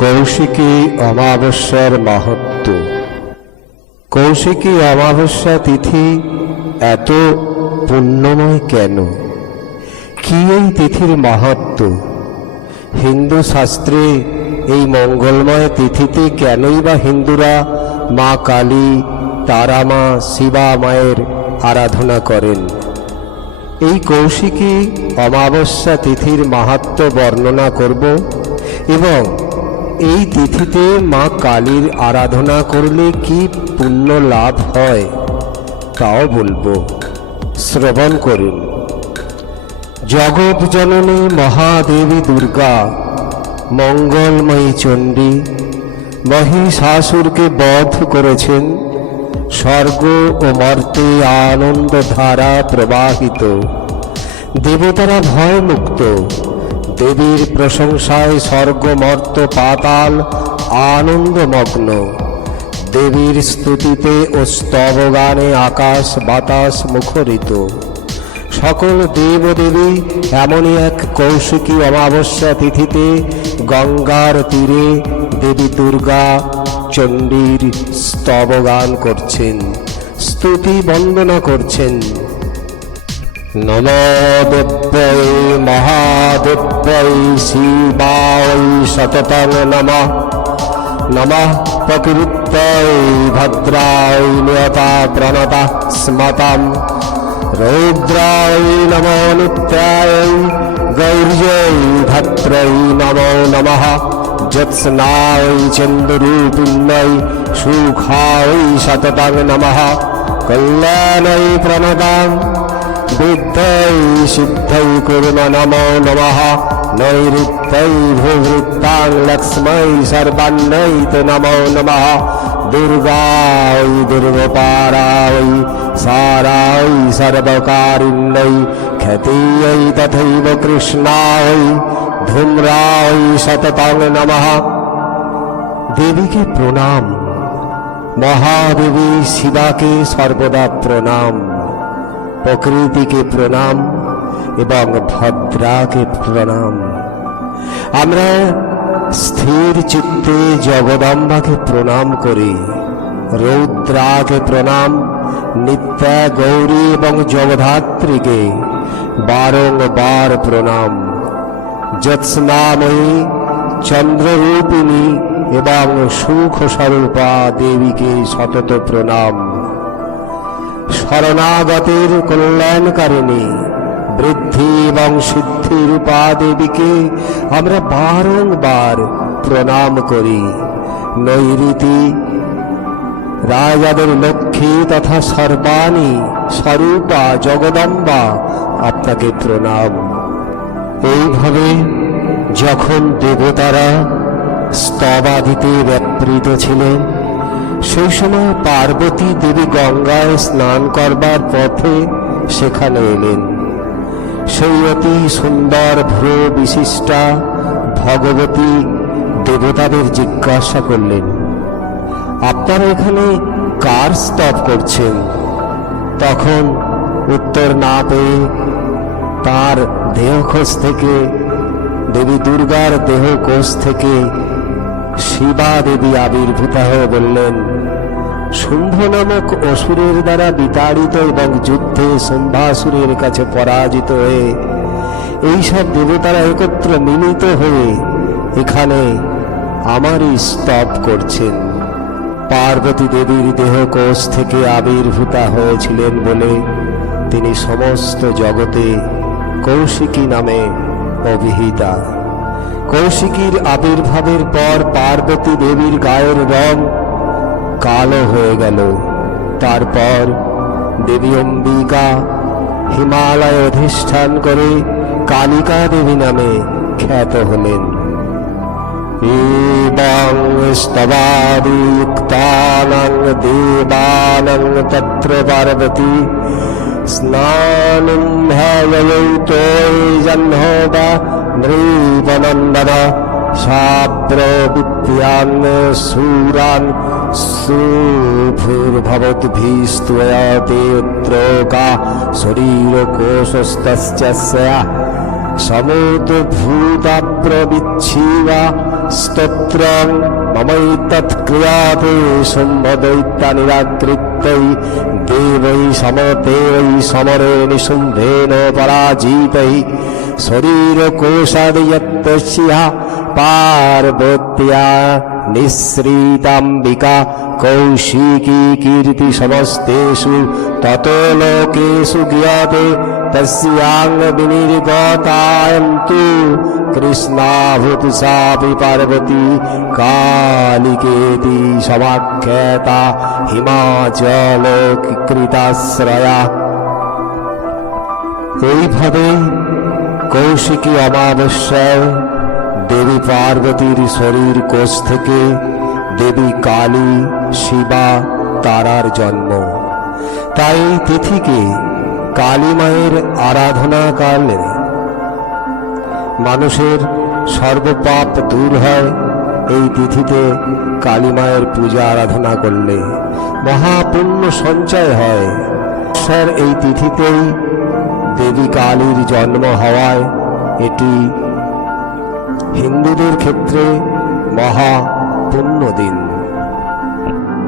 কৌশিকী অমাবস্যার মাহাত্ম। কৌশিকী অমাবস্যা তিথি এত পুণ্যময় কেন? কি এই তিথির মাহাত্ম? হিন্দু শাস্ত্রে এই মঙ্গলময় তিথিতে কেনই বা হিন্দুরা মা কালী তারা মা শিবা মায়ের আরাধনা করেন? এই কৌশিকী অমাবস্যা তিথির মাহাত্ম বর্ণনা করব এবং এই তিথিতে মা কালীর আরাধনা করলে কি পুণ্য লাভ হয়? তাও বলব। শ্রবণ করুন। জগৎ জননী মহাদেবী দুর্গা, মঙ্গলময়ী চণ্ডী, মহিষাসুরকে বধ করেছেন, স্বর্গ ও মর্তে আনন্দ ধারা প্রবাহিত, দেবতারা ভয়মুক্ত দেবীর প্রশংসায় স্বর্গমর্ত পাতাল আনন্দমগ্ন। দেবীর স্তুতিতে ও স্তবগানে আকাশ বাতাস মুখরিত। সকল দেবদেবী এমনই এক কৌশিকী অমাবস্যা তিথিতে গঙ্গার তীরে দেবী দুর্গা চণ্ডীর স্তবগান করছেন, স্তুতি বন্দনা করছেন। নমদেব্যৈ মহাদেব্যৈ শিবায় শততং নমঃ। নমঃ প্রকৃত্যৈ ভদ্রায় নিয়তা প্রণতা স্মতাম। রৌদ্রায় নমো নিত্যায় গৌর্যৈ ধাত্রৈ নমো নমঃ। জ্যোৎস্নায় চন্দরূপিণ্যৈ সুখায় শততং নমঃ। কল্যাণৈ প্রণতাম। বুদ্ধৈ সিদ্ধৈ কুর্ম নমো নমঃ। নৈঋত্যৈ ভূভৃত্তাং লক্ষ্মৈ সর্বান্নৈ তো নমো নমঃ। দুর্গায় দুর্গপারায় সারায় সর্বকারিণ্যৈ খ্যাতিयै তথৈব কৃষ্ণায় ধূম্রায় শততং নমঃ। দেবীকে প্রণাম। মহাদেবী শিবাকে সর্বদা প্রণাম। প্রকৃতিকে প্রণাম এবং ভদ্রাকে প্রণাম। আমরা স্থির চিত্তে জগদম্বাকে প্রণাম করি, রৌদ্রাকে প্রণাম, নিত্যা গৌরী এবং জগধাত্রীকে বারংবার প্রণাম। জ্যোৎস্নাময়ী চন্দ্ররূপিণী এবং সুখ স্বরূপা দেবীকে সতত প্রণাম। শরণাগতের কল্যাণকারিণী, বৃদ্ধি এবং সিদ্ধি রূপা দেবীকে আমরা বারংবার প্রণাম করি। নৈরীতি রাজাদের লক্ষ্মী তথা সর্বাণী স্বরূপা জগদম্বা আপনাকে প্রণাম। এইভাবে যখন দেবতারা স্তবাদিতে ব্যাপৃত ছিলেন সেই সময় পার্বতী দেবী গঙ্গায় স্নান করবার পথে সেখানে এলেন। সেই অতি সুন্দর ভ্রু বিশিষ্টা ভগবতী দেবতাদের জিজ্ঞাসা করলেন, আপনারা এখানে কার স্তব করছেন? তখন উত্তর না পেয়ে তার দেহখোষ থেকে, দেবী দুর্গার দেহকোষ থেকে শিবা দেবী আবির্ভূত হয়ে বললেন শুম্ভ নামক অসুরের দ্বারা বিতাড়িত এবং যুদ্ধে শুম্ভাসুরের কাছে পরাজিত হয়ে এইসব দেবতারা একত্র মিলিত হয়ে এখানে আমারই স্তব করছেন। পার্বতী দেবীর দেহকোষ থেকে আবির্ভূতা হয়েছিলেন বলে তিনি সমস্ত জগতে কৌশিকী নামে অভিহিতা। কৌশিকীর আবির্ভাবের পর পার্বতী দেবীর গায়ের রং কালো হয়ে গেল। তারপর দেবী অম্বিকা হিমালয় অধিষ্ঠান করে কালিকা দেবী নামে খ্যাত হলেন। এবং স্তবাদিযুক্তানাং দেবানাং তত্র পার্বতী স্নানুম ধ্যায়য়ৌতো জহ্নবা নৃপনন্দন সাব্রবিদ্যান সুরান সুভুর্ভবদ্ভিস্ত্বয়াতেত্রকা শরীরকোশস্তস্য সমুদ্ভূতা প্রবিচ্ছিবা স্তোত্রং মমৈতৎক্রিয়াতে সম্ভদৈত্যা নিরাকৃত্যৈ দেবৈ সমদেবৈ সমরে নিশুম্ভেন পরাজিতৈ শরীরকোষাদিয়ত্তস্যা পার্বত্যা নিঃসৃতাম্বিকা কৌশিকী কীর্তি সমস্তেষু তত লোকেষু জ্ঞাতে তস্যাঙ্গ বিনির্গতায়ন্তু কৃষ্ণাভূত সাপি পার্বতী কালিকেতি সমাখ্যাতা হিমাচল কৃতাশ্রয়া এইভাবে কৌশিকী অমাবস্যায় দেবী পার্বতীর শরীর কোষ থেকে দেবী কালী, শিবা, তারার জন্ম। তাই তিথিকে কালী মায়ের আরাধনা কালে মানুষের সর্বপাপ দূর হয় এই তিথিতে কালী মায়ের পূজা আরাধনা করলে। মহাপুণ্য সঞ্চয় হয়। স্যার, এই তিথিতেই দেবী কালীর জন্ম হওয়ায় এটি হিন্দুদের ক্ষেত্রে মহা পুণ্য দিন।